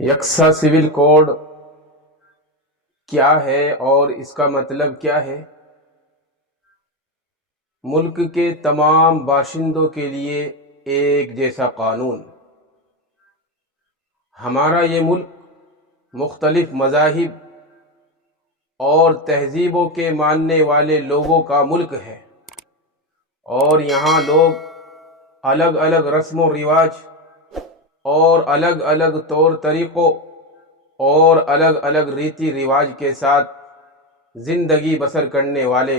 یکساں civil code کیا ہے اور اس کا مطلب کیا ہے؟ ملک کے تمام باشندوں کے لیے ایک جیسا قانون۔ ہمارا یہ ملک مختلف مذاہب اور تہذیبوں کے ماننے والے لوگوں کا ملک ہے، اور یہاں لوگ الگ الگ رسم و رواج اور الگ الگ طور طریقوں اور الگ الگ ریتی رواج کے ساتھ زندگی بسر کرنے والے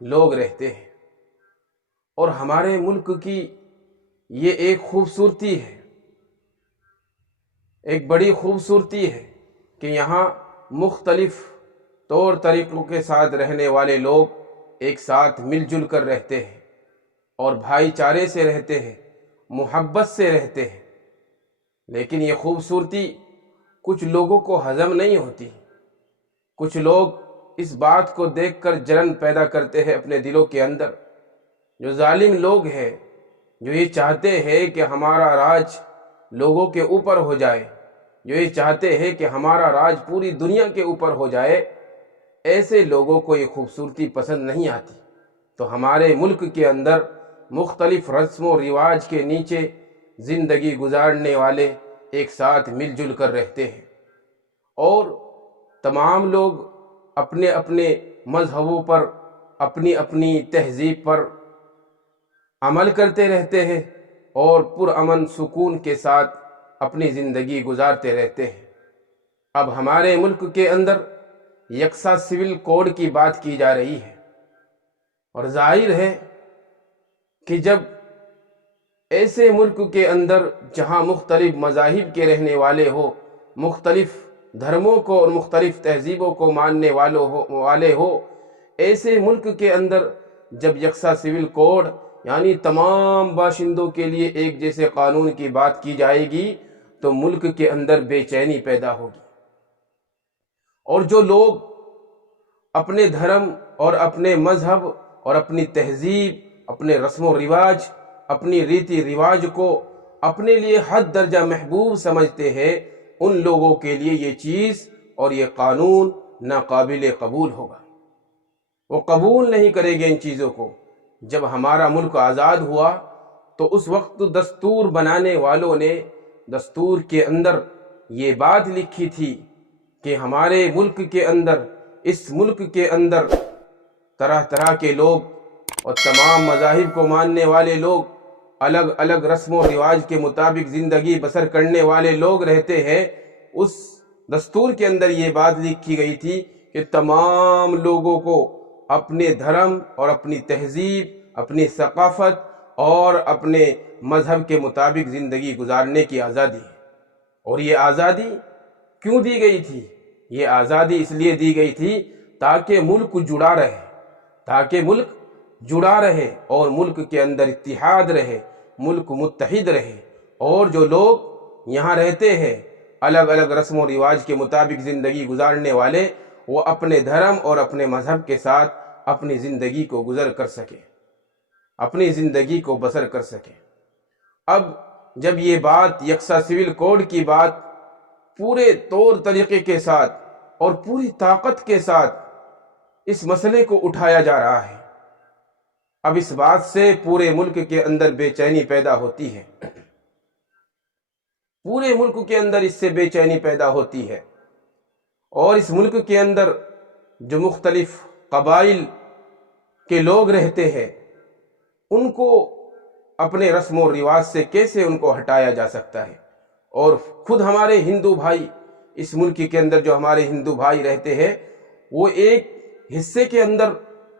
لوگ رہتے ہیں۔ اور ہمارے ملک کی یہ ایک خوبصورتی ہے، ایک بڑی خوبصورتی ہے کہ یہاں مختلف طور طریقوں کے ساتھ رہنے والے لوگ ایک ساتھ مل جل کر رہتے ہیں اور بھائی چارے سے رہتے ہیں، محبت سے رہتے ہیں۔ لیکن یہ خوبصورتی کچھ لوگوں کو ہضم نہیں ہوتی۔ کچھ لوگ اس بات کو دیکھ کر جلن پیدا کرتے ہیں اپنے دلوں کے اندر۔ جو ظالم لوگ ہیں، جو یہ چاہتے ہیں کہ ہمارا راج لوگوں کے اوپر ہو جائے، جو یہ چاہتے ہیں کہ ہمارا راج پوری دنیا کے اوپر ہو جائے، ایسے لوگوں کو یہ خوبصورتی پسند نہیں آتی۔ تو ہمارے ملک کے اندر مختلف رسم و رواج کے نیچے زندگی گزارنے والے ایک ساتھ مل جل کر رہتے ہیں، اور تمام لوگ اپنے اپنے مذہبوں پر، اپنی اپنی تہذیب پر عمل کرتے رہتے ہیں اور پرامن سکون کے ساتھ اپنی زندگی گزارتے رہتے ہیں۔ اب ہمارے ملک کے اندر یکساں سول کوڈ کی بات کی جا رہی ہے، اور ظاہر ہے کہ جب ایسے ملک کے اندر جہاں مختلف مذاہب کے رہنے والے ہو، مختلف دھرموں کو اور مختلف تہذیبوں کو ماننے والے ہو، ایسے ملک کے اندر جب یکساں سول کوڈ یعنی تمام باشندوں کے لیے ایک جیسے قانون کی بات کی جائے گی تو ملک کے اندر بے چینی پیدا ہوگی، اور جو لوگ اپنے دھرم اور اپنے مذہب اور اپنی تہذیب، اپنے رسم و رواج، اپنی ریتی رواج کو اپنے لیے حد درجہ محبوب سمجھتے ہیں، ان لوگوں کے لیے یہ چیز اور یہ قانون ناقابل قبول ہوگا۔ وہ قبول نہیں کرے گے ان چیزوں کو۔ جب ہمارا ملک آزاد ہوا تو اس وقت دستور بنانے والوں نے دستور کے اندر یہ بات لکھی تھی کہ ہمارے ملک کے اندر، اس ملک کے اندر طرح طرح کے لوگ اور تمام مذاہب کو ماننے والے لوگ، الگ الگ رسم و رواج کے مطابق زندگی بسر کرنے والے لوگ رہتے ہیں۔ اس دستور کے اندر یہ بات لکھی گئی تھی کہ تمام لوگوں کو اپنے دھرم اور اپنی تہذیب، اپنی ثقافت اور اپنے مذہب کے مطابق زندگی گزارنے کی آزادی ہے۔ اور یہ آزادی کیوں دی گئی تھی؟ یہ آزادی اس لیے دی گئی تھی تاکہ ملک جڑا رہے، تاکہ ملک جڑا رہے اور ملک کے اندر اتحاد رہے، ملک متحد رہے، اور جو لوگ یہاں رہتے ہیں الگ الگ رسم و رواج کے مطابق زندگی گزارنے والے، وہ اپنے دھرم اور اپنے مذہب کے ساتھ اپنی زندگی کو گزر کر سکے، اپنی زندگی کو بسر کر سکے۔ اب جب یہ بات یکساں سول کوڈ کی بات پورے طور طریقے کے ساتھ اور پوری طاقت کے ساتھ اس مسئلے کو اٹھایا جا رہا ہے، اب اس بات سے پورے ملک کے اندر بے چینی پیدا ہوتی ہے، پورے ملک کے اندر اس سے بے چینی پیدا ہوتی ہے، اور اس ملک کے اندر جو مختلف قبائل کے لوگ رہتے ہیں، ان کو اپنے رسم و رواج سے کیسے ان کو ہٹایا جا سکتا ہے؟ اور خود ہمارے ہندو بھائی اس ملک کے اندر، جو ہمارے ہندو بھائی رہتے ہیں، وہ ایک حصے کے اندر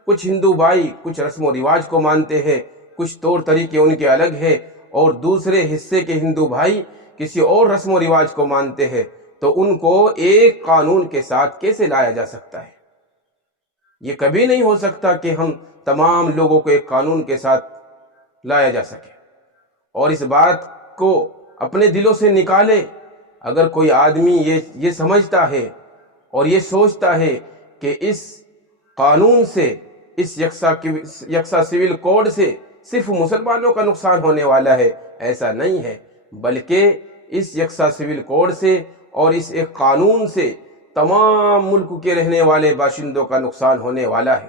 کچھ ہندو بھائی کچھ رسم و رواج کو مانتے ہیں، کچھ طور طریقے ان کے الگ ہیں، اور دوسرے حصے کے ہندو بھائی کسی اور رسم و رواج کو مانتے ہیں، تو ان کو ایک قانون کے ساتھ کیسے لایا جا سکتا ہے؟ یہ کبھی نہیں ہو سکتا کہ ہم تمام لوگوں کو ایک قانون کے ساتھ لایا جا سکے۔ اور اس بات کو اپنے دلوں سے نکالے۔ اگر کوئی آدمی یہ سمجھتا ہے اور یہ سوچتا ہے کہ اس قانون سے، اس یکساں سول کوڈ سے صرف مسلمانوں کا نقصان ہونے والا ہے، ایسا نہیں ہے، بلکہ اس یکساں سول کوڈ سے اور اس ایک قانون سے تمام ملک کے رہنے والے باشندوں کا نقصان ہونے والا ہے،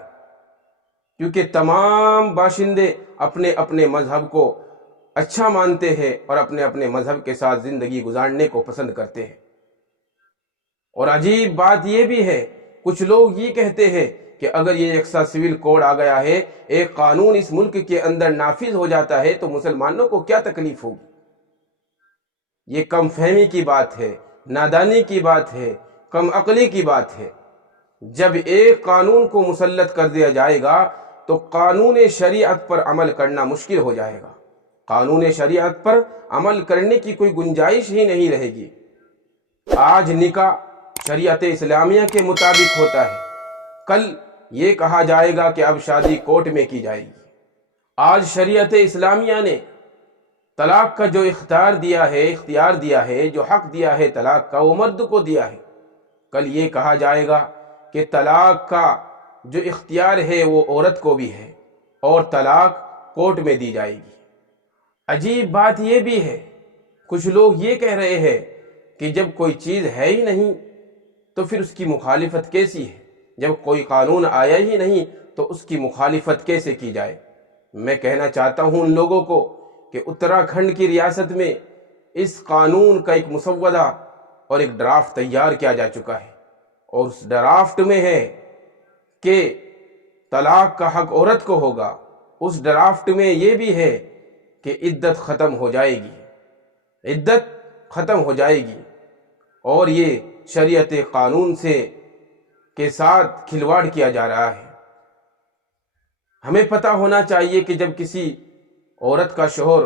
کیونکہ تمام باشندے اپنے اپنے مذہب کو اچھا مانتے ہیں اور اپنے اپنے مذہب کے ساتھ زندگی گزارنے کو پسند کرتے ہیں۔ اور عجیب بات یہ بھی ہے، کچھ لوگ یہ کہتے ہیں کہ اگر یہ یکساں سول کوڈ آ گیا ہے، ایک قانون اس ملک کے اندر نافذ ہو جاتا ہے، تو مسلمانوں کو کیا تکلیف ہوگی؟ یہ کم فہمی کی بات ہے، نادانی کی بات ہے، کم عقلی کی بات ہے۔ جب ایک قانون کو مسلط کر دیا جائے گا تو قانون شریعت پر عمل کرنا مشکل ہو جائے گا، قانون شریعت پر عمل کرنے کی کوئی گنجائش ہی نہیں رہے گی۔ آج نکاح شریعت اسلامیہ کے مطابق ہوتا ہے، کل یہ کہا جائے گا کہ اب شادی کورٹ میں کی جائے گی۔ آج شریعت اسلامیہ نے طلاق کا جو اختیار دیا ہے، جو حق دیا ہے طلاق کا، وہ مرد کو دیا ہے۔ کل یہ کہا جائے گا کہ طلاق کا جو اختیار ہے وہ عورت کو بھی ہے، اور طلاق کورٹ میں دی جائے گی۔ عجیب بات یہ بھی ہے، کچھ لوگ یہ کہہ رہے ہیں کہ جب کوئی چیز ہے ہی نہیں تو پھر اس کی مخالفت کیسی ہے؟ جب کوئی قانون آیا ہی نہیں تو اس کی مخالفت کیسے کی جائے؟ میں کہنا چاہتا ہوں ان لوگوں کو کہ اتراکھنڈ کی ریاست میں اس قانون کا ایک مسودہ اور ایک ڈرافٹ تیار کیا جا چکا ہے، اور اس ڈرافٹ میں ہے کہ طلاق کا حق عورت کو ہوگا۔ اس ڈرافٹ میں یہ بھی ہے کہ عدت ختم ہو جائے گی، عدت ختم ہو جائے گی، اور یہ شریعت قانون کے ساتھ کھلواڑ کیا جا رہا ہے۔ ہمیں پتہ ہونا چاہیے کہ جب کسی عورت کا شوہر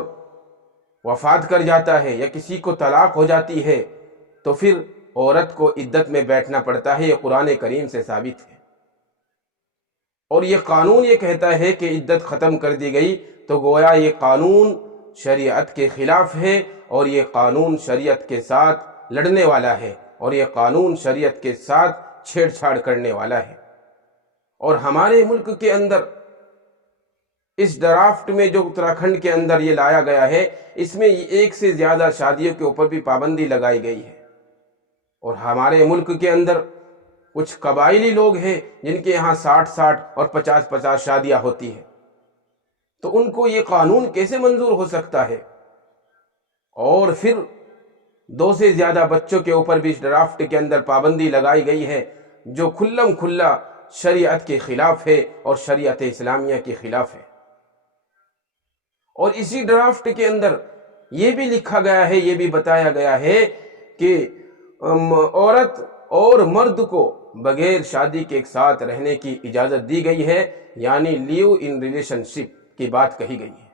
وفات کر جاتا ہے یا کسی کو طلاق ہو جاتی ہے تو پھر عورت کو عدت میں بیٹھنا پڑتا ہے، یہ قرآن کریم سے ثابت ہے۔ اور یہ قانون یہ کہتا ہے کہ عدت ختم کر دی گئی تو گویا یہ قانون شریعت کے خلاف ہے، اور یہ قانون شریعت کے ساتھ لڑنے والا ہے، اور یہ قانون شریعت کے ساتھ چھیڑ چھاڑ کرنے والا ہے۔ اور ہمارے ملک کے اندر اس ڈرافٹ میں جو اتراکھنڈ کے اندر یہ لایا گیا ہے، اس میں ایک سے زیادہ شادیوں کے اوپر بھی پابندی لگائی گئی ہے۔ اور ہمارے ملک کے اندر کچھ قبائلی لوگ ہیں جن کے یہاں 60 اور 50 شادیاں ہوتی ہیں، تو ان کو یہ قانون کیسے منظور ہو سکتا ہے؟ اور پھر 2 سے زیادہ بچوں کے اوپر بھی اس ڈرافٹ کے اندر پابندی لگائی گئی ہے، جو کھلم کھلا شریعت کے خلاف ہے اور شریعت اسلامیہ کے خلاف ہے۔ اور اسی ڈرافٹ کے اندر یہ بھی لکھا گیا ہے، یہ بھی بتایا گیا ہے کہ عورت اور مرد کو بغیر شادی کے ایک ساتھ رہنے کی اجازت دی گئی ہے، یعنی لیو ان ریلیشن شپ کی بات کہی گئی ہے،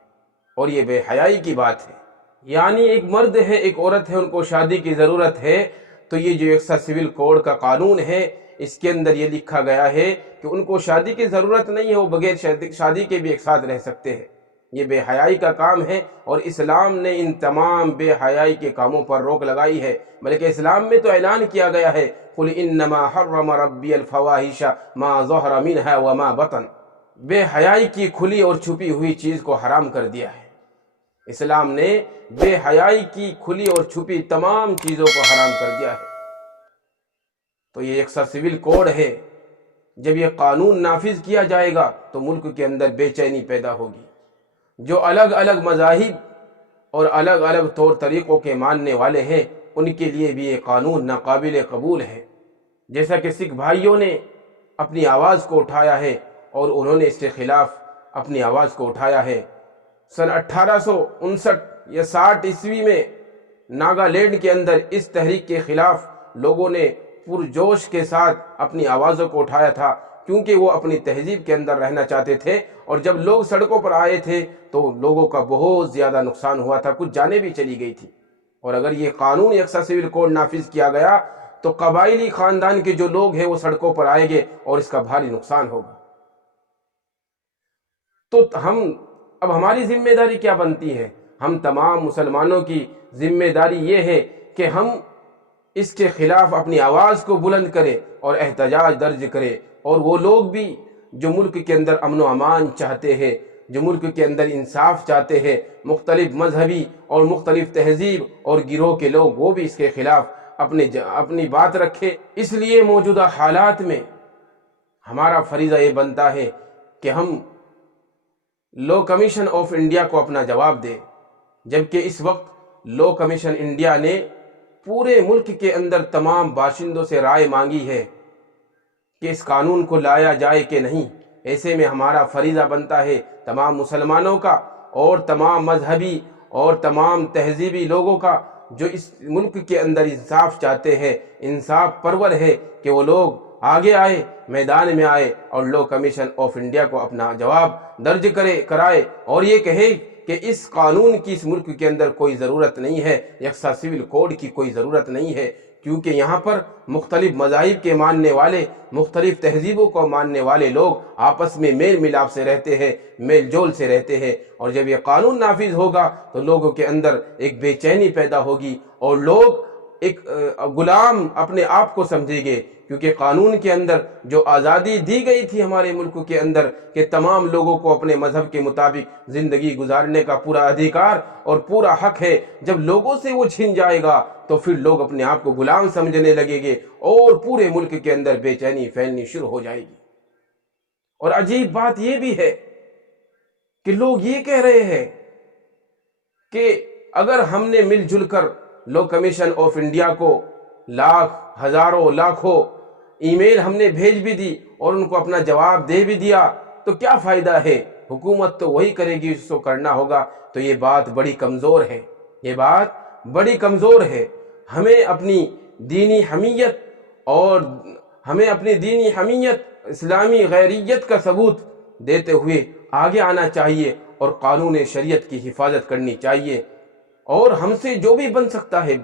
اور یہ بے حیائی کی بات ہے۔ یعنی ایک مرد ہے، ایک عورت ہے، ان کو شادی کی ضرورت ہے، تو یہ جو یکساں سول کوڈ کا قانون ہے اس کے اندر یہ لکھا گیا ہے کہ ان کو شادی کی ضرورت نہیں ہے، وہ بغیر شادی کے بھی ایک ساتھ رہ سکتے ہیں۔ یہ بے حیائی کا کام ہے، اور اسلام نے ان تمام بے حیائی کے کاموں پر روک لگائی ہے۔ بلکہ اسلام میں تو اعلان کیا گیا ہے، قُلْ إِنَّمَا حَرَّمَ رَبِّيَ الْفَوَاحِشَ مَا ظَهَرَ مِنْهَا وَمَا بَطَنَ۔ بے حیائی کی کھلی اور چھپی ہوئی چیز کو حرام کر دیا ہے۔ اسلام نے بے حیائی کی کھلی اور چھپی تمام چیزوں کو حرام کر دیا ہے۔ تو یہ یکساں سول کوڈ ہے، جب یہ قانون نافذ کیا جائے گا تو ملک کے اندر بے چینی پیدا ہوگی۔ جو الگ الگ مذاہب اور الگ الگ طور طریقوں کے ماننے والے ہیں، ان کے لیے بھی یہ قانون ناقابل قبول ہے۔ جیسا کہ سکھ بھائیوں نے اپنی آواز کو اٹھایا ہے اور انہوں نے اس کے خلاف اپنی آواز کو اٹھایا ہے۔ سن 1859 یا 60 عیسوی میں ناگالینڈ کے اندر اس تحریک کے خلاف لوگوں نے پرجوش کے ساتھ اپنی آوازوں کو اٹھایا تھا، کیونکہ وہ اپنی تہذیب کے اندر رہنا چاہتے تھے، اور جب لوگ سڑکوں پر آئے تھے تو لوگوں کا بہت زیادہ نقصان ہوا تھا، کچھ جانیں بھی چلی گئی تھی۔ اور اگر یہ قانون یکساں سول کوڈ نافذ کیا گیا تو قبائلی خاندان کے جو لوگ ہیں وہ سڑکوں پر آئیں گے اور اس کا بھاری نقصان ہوگا۔ تو اب ہماری ذمہ داری کیا بنتی ہے؟ ہم تمام مسلمانوں کی ذمہ داری یہ ہے کہ ہم اس کے خلاف اپنی آواز کو بلند کریں اور احتجاج درج کریں، اور وہ لوگ بھی جو ملک کے اندر امن و امان چاہتے ہیں، جو ملک کے اندر انصاف چاہتے ہیں، مختلف مذہبی اور مختلف تہذیب اور گروہ کے لوگ، وہ بھی اس کے خلاف اپنی بات رکھے۔ اس لیے موجودہ حالات میں ہمارا فریضہ یہ بنتا ہے کہ ہم لا کمیشن آف انڈیا کو اپنا جواب دیں، جبکہ اس وقت لا کمیشن انڈیا نے پورے ملک کے اندر تمام باشندوں سے رائے مانگی ہے کہ اس قانون کو لایا جائے کہ نہیں۔ ایسے میں ہمارا فریضہ بنتا ہے تمام مسلمانوں کا اور تمام مذہبی اور تمام تہذیبی لوگوں کا جو اس ملک کے اندر انصاف چاہتے ہیں، انصاف پرور ہے، کہ وہ لوگ آگے آئے، میدان میں آئے اور لا کمیشن آف انڈیا کو اپنا جواب درج کرائے اور یہ کہے کہ اس قانون کی اس ملک کے اندر کوئی ضرورت نہیں ہے، یکساں سول کوڈ کی کوئی ضرورت نہیں ہے، کیونکہ یہاں پر مختلف مذاہب کے ماننے والے، مختلف تہذیبوں کو ماننے والے لوگ آپس میں میل ملاپ سے رہتے ہیں، میل جول سے رہتے ہیں، اور جب یہ قانون نافذ ہوگا تو لوگوں کے اندر ایک بے چینی پیدا ہوگی اور لوگ ایک غلام اپنے آپ کو سمجھیں گے، کیونکہ قانون کے اندر جو آزادی دی گئی تھی ہمارے ملک کے اندر کہ تمام لوگوں کو اپنے مذہب کے مطابق زندگی گزارنے کا پورا ادھیکار اور پورا حق ہے، جب لوگوں سے وہ چھن جائے گا تو پھر لوگ اپنے آپ کو غلام سمجھنے لگیں گے اور پورے ملک کے اندر بے چینی پھیلنی شروع ہو جائے گی۔ اور عجیب بات یہ بھی ہے کہ لوگ یہ کہہ رہے ہیں کہ اگر ہم نے مل جل کر لا کمیشن آف انڈیا کو ہزاروں لاکھوں ای میل ہم نے بھیج بھی دی اور ان کو اپنا جواب دے بھی دیا تو کیا فائدہ ہے، حکومت تو وہی کرے گی جس کو کرنا ہوگا۔ تو یہ بات بڑی کمزور ہے، یہ بات بڑی کمزور ہے۔ ہمیں اپنی دینی حمیت اسلامی غیریت کا ثبوت دیتے ہوئے آگے آنا چاہیے اور قانون شریعت کی حفاظت کرنی چاہیے، اور ہم سے جو بھی بن سکتا ہے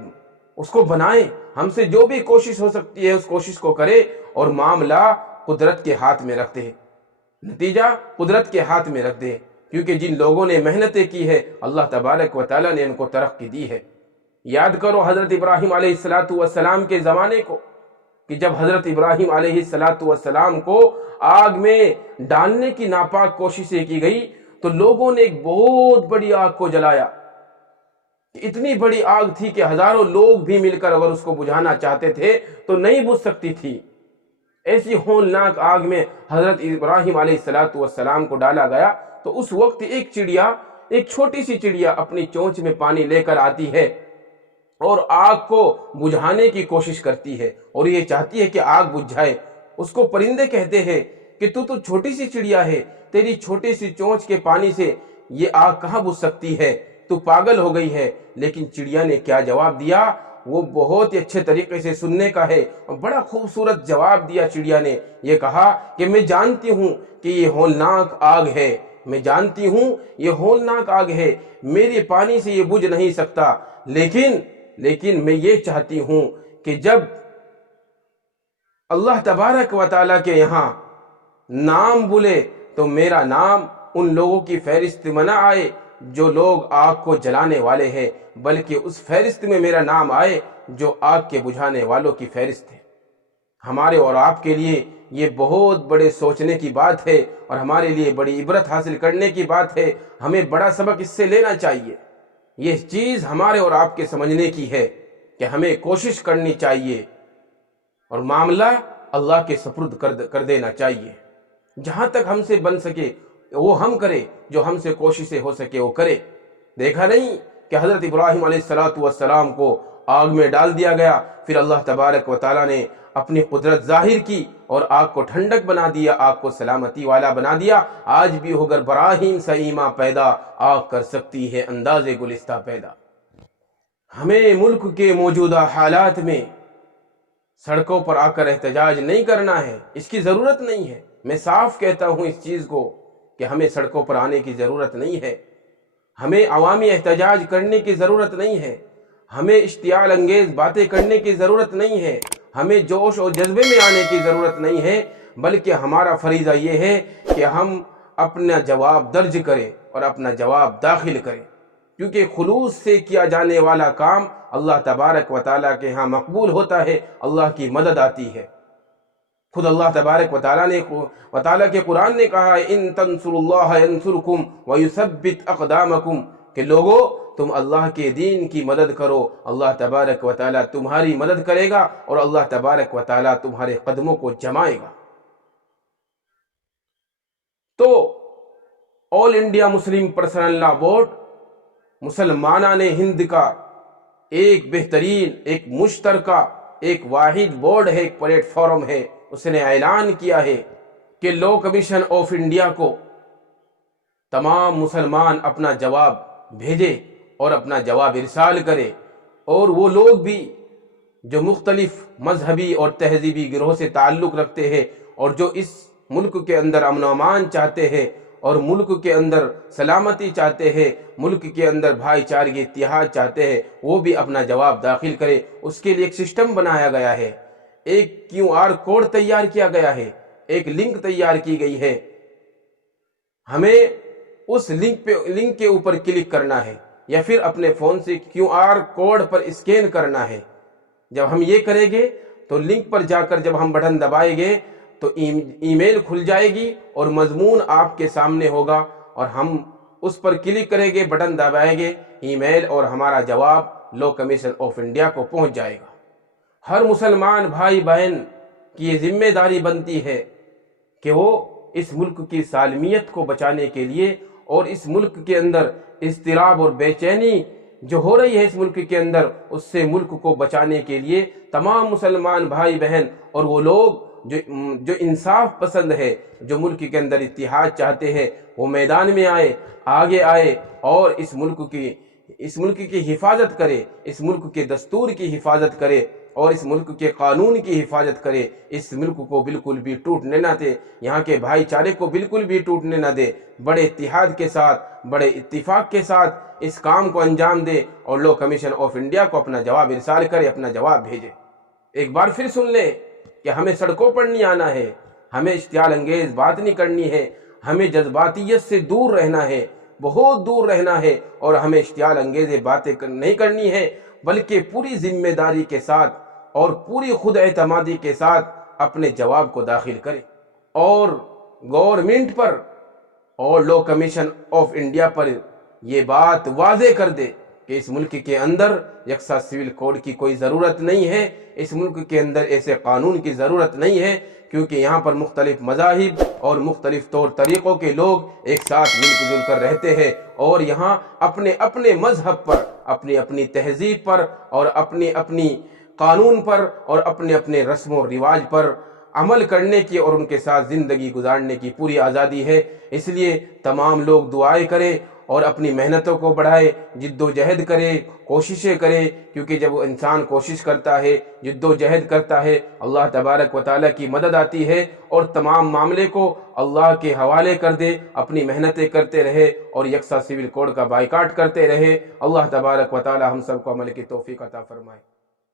اس کو بنائیں، ہم سے جو بھی کوشش ہو سکتی ہے اس کوشش کو کرے، اور معاملہ قدرت کے ہاتھ میں رکھتے ہیں، نتیجہ قدرت کے ہاتھ میں رکھ دیں، کیونکہ جن لوگوں نے محنتیں کی ہے اللہ تبارک و تعالیٰ نے ان کو ترقی دی ہے۔ یاد کرو حضرت ابراہیم علیہ السلام کے زمانے کو، کہ جب حضرت ابراہیم علیہ السلام کو آگ میں ڈالنے کی ناپاک کوششیں کی گئی تو لوگوں نے ایک بہت بڑی آگ کو جلایا، اتنی بڑی آگ تھی کہ ہزاروں لوگ بھی مل کر اگر اس کو بجھانا چاہتے تھے تو نہیں بجھ سکتی تھی۔ ایسی ہولناک آگ میں حضرت ابراہیم علیہ السلام کو ڈالا گیا تو اس وقت ایک چھوٹی سی چڑیا اپنی چونچ میں پانی لے کر آتی ہے اور آگ کو بجھانے کی کوشش کرتی ہے اور یہ چاہتی ہے کہ آگ بجھ جائے۔ اس کو پرندے کہتے ہیں کہ تو چھوٹی سی چڑیا ہے، تیری چھوٹی سی چونچ کے پانی سے یہ آگ کہاں بجھ سکتی ہے، تو پاگل ہو گئی ہے۔ لیکن چڑیا نے کیا جواب دیا، وہ بہت ہی اچھے طریقے سے سننے کا ہے، اور بڑا خوبصورت جواب دیا چڑیا نے۔ یہ کہا کہ میں جانتی ہوں کہ یہ ہولناک آگ ہے، میں جانتی ہوں یہ ہولناک آگ ہے، میرے پانی سے یہ بجھ نہیں سکتا، لیکن میں یہ چاہتی ہوں کہ جب اللہ تبارک و تعالیٰ کے یہاں نام بلے تو میرا نام ان لوگوں کی فہرست میں نہ آئے جو لوگ آگ کو جلانے والے ہیں، بلکہ اس فہرست میں میرا نام آئے جو آگ کے بجھانے والوں کی فہرست ہے۔ ہمارے اور آپ کے لیے یہ بہت بڑے سوچنے کی بات ہے اور ہمارے لیے بڑی عبرت حاصل کرنے کی بات ہے، ہمیں بڑا سبق اس سے لینا چاہیے۔ یہ چیز ہمارے اور آپ کے سمجھنے کی ہے کہ ہمیں کوشش کرنی چاہیے اور معاملہ اللہ کے سپرد کر دینا چاہیے۔ جہاں تک ہم سے بن سکے وہ ہم کرے، جو ہم سے کوششیں ہو سکے وہ کرے۔ دیکھا نہیں کہ حضرت ابراہیم علیہ السلام کو آگ میں ڈال دیا گیا، پھر اللہ تبارک و تعالیٰ نے اپنی قدرت ظاہر کی اور آگ کو ٹھنڈک بنا دیا، آگ کو سلامتی والا بنا دیا۔ آج بھی ہوگر براہیم سیما پیدا، آگ کر سکتی ہے انداز گلستہ پیدا۔ ہمیں ملک کے موجودہ حالات میں سڑکوں پر آ کر احتجاج نہیں کرنا ہے، اس کی ضرورت نہیں ہے۔ میں صاف کہتا ہوں اس چیز کو کہ ہمیں سڑکوں پر آنے کی ضرورت نہیں ہے، ہمیں عوامی احتجاج کرنے کی ضرورت نہیں ہے، ہمیں اشتعال انگیز باتیں کرنے کی ضرورت نہیں ہے، ہمیں جوش اور جذبے میں آنے کی ضرورت نہیں ہے، بلکہ ہمارا فریضہ یہ ہے کہ ہم اپنا جواب درج کریں اور اپنا جواب داخل کریں، کیونکہ خلوص سے کیا جانے والا کام اللہ تبارک و تعالیٰ کے ہاں مقبول ہوتا ہے، اللہ کی مدد آتی ہے۔ خود اللہ تبارک و تعالیٰ کے قرآن نے کہا ان تنصروا اللہ ینصرکم ویثبت اقدامکم، کہ لوگوں تم اللہ کے دین کی مدد کرو، اللہ تبارک و تعالیٰ تمہاری مدد کرے گا اور اللہ تبارک و تعالیٰ تمہارے قدموں کو جمائے گا۔ تو آل انڈیا مسلم پرسنل لا بورڈ مسلمانان ہند کا ایک بہترین، ایک مشترکہ، ایک واحد بورڈ ہے، ایک پلیٹ فارم ہے۔ اس نے اعلان کیا ہے کہ لا کمیشن آف انڈیا کو تمام مسلمان اپنا جواب بھیجے اور اپنا جواب ارسال کرے، اور وہ لوگ بھی جو مختلف مذہبی اور تہذیبی گروہ سے تعلق رکھتے ہیں اور جو اس ملک کے اندر امن و امان چاہتے ہیں اور ملک کے اندر سلامتی چاہتے ہیں، ملک کے اندر بھائی چارگی اتحاد چاہتے ہیں، وہ بھی اپنا جواب داخل کرے۔ اس کے لیے ایک سسٹم بنایا گیا ہے، ایک QR کوڈ تیار کیا گیا ہے، ایک لنک تیار کی گئی ہے۔ ہمیں اس لنک کے اوپر کلک کرنا ہے یا پھر اپنے فون سے QR کوڈ پر اسکین کرنا ہے۔ جب ہم یہ کریں گے تو لنک پر جا کر جب ہم بٹن دبائیں گے تو ای میل کھل جائے گی اور مضمون آپ کے سامنے ہوگا، اور ہم اس پر کلک کریں گے، بٹن دبائیں گے، ای میل اور ہمارا جواب لا کمیشن آف انڈیا کو پہنچ جائے گا۔ ہر مسلمان بھائی بہن کی یہ ذمہ داری بنتی ہے کہ وہ اس ملک کی سالمیت کو بچانے کے لیے اور اس ملک کے اندر اضطراب اور بے چینی جو ہو رہی ہے اس ملک کے اندر، اس سے ملک کو بچانے کے لیے تمام مسلمان بھائی بہن اور وہ لوگ جو انصاف پسند ہے، جو ملک کے اندر اتحاد چاہتے ہیں، وہ میدان میں آئے، آگے آئے اور اس ملک کی حفاظت کرے، اس ملک کے دستور کی حفاظت کرے اور اس ملک کے قانون کی حفاظت کرے۔ اس ملک کو بالکل بھی ٹوٹنے نہ دے، یہاں کے بھائی چارے کو بالکل بھی ٹوٹنے نہ دے، بڑے اتحاد کے ساتھ، بڑے اتفاق کے ساتھ اس کام کو انجام دے اور لا کمیشن آف انڈیا کو اپنا جواب ارسال کرے، اپنا جواب بھیجے۔ ایک بار پھر سن لیں کہ ہمیں سڑکوں پر نہیں آنا ہے، ہمیں اشتعال انگیز بات نہیں کرنی ہے، ہمیں جذباتیت سے دور رہنا ہے، بہت دور رہنا ہے، اور ہمیں اشتعال انگیز باتیں نہیں کرنی ہے، بلکہ پوری ذمہ داری کے ساتھ اور پوری خود اعتمادی کے ساتھ اپنے جواب کو داخل کریں اور گورنمنٹ پر اور لا کمیشن آف انڈیا پر یہ بات واضح کر دے کہ اس ملک کے اندر یکساں سول کوڈ کی کوئی ضرورت نہیں ہے، اس ملک کے اندر ایسے قانون کی ضرورت نہیں ہے، کیونکہ یہاں پر مختلف مذاہب اور مختلف طور طریقوں کے لوگ ایک ساتھ مل جل کر رہتے ہیں، اور یہاں اپنے اپنے مذہب پر، اپنی اپنی تہذیب پر اور اپنی اپنی قانون پر اور اپنے اپنے رسم و رواج پر عمل کرنے کی اور ان کے ساتھ زندگی گزارنے کی پوری آزادی ہے۔ اس لیے تمام لوگ دعائیں کریں اور اپنی محنتوں کو بڑھائے، جد و جہد کرے، کوششیں کرے، کیونکہ جب انسان کوشش کرتا ہے، جد و جہد کرتا ہے، اللہ تبارک و تعالیٰ کی مدد آتی ہے اور تمام معاملے کو اللہ کے حوالے کر دے، اپنی محنتیں کرتے رہے اور یکساں سول کوڈ کا بائیکاٹ کرتے رہے۔ اللہ تبارک و تعالیٰ ہم سب کو عمل کی توفیق عطا فرمائے۔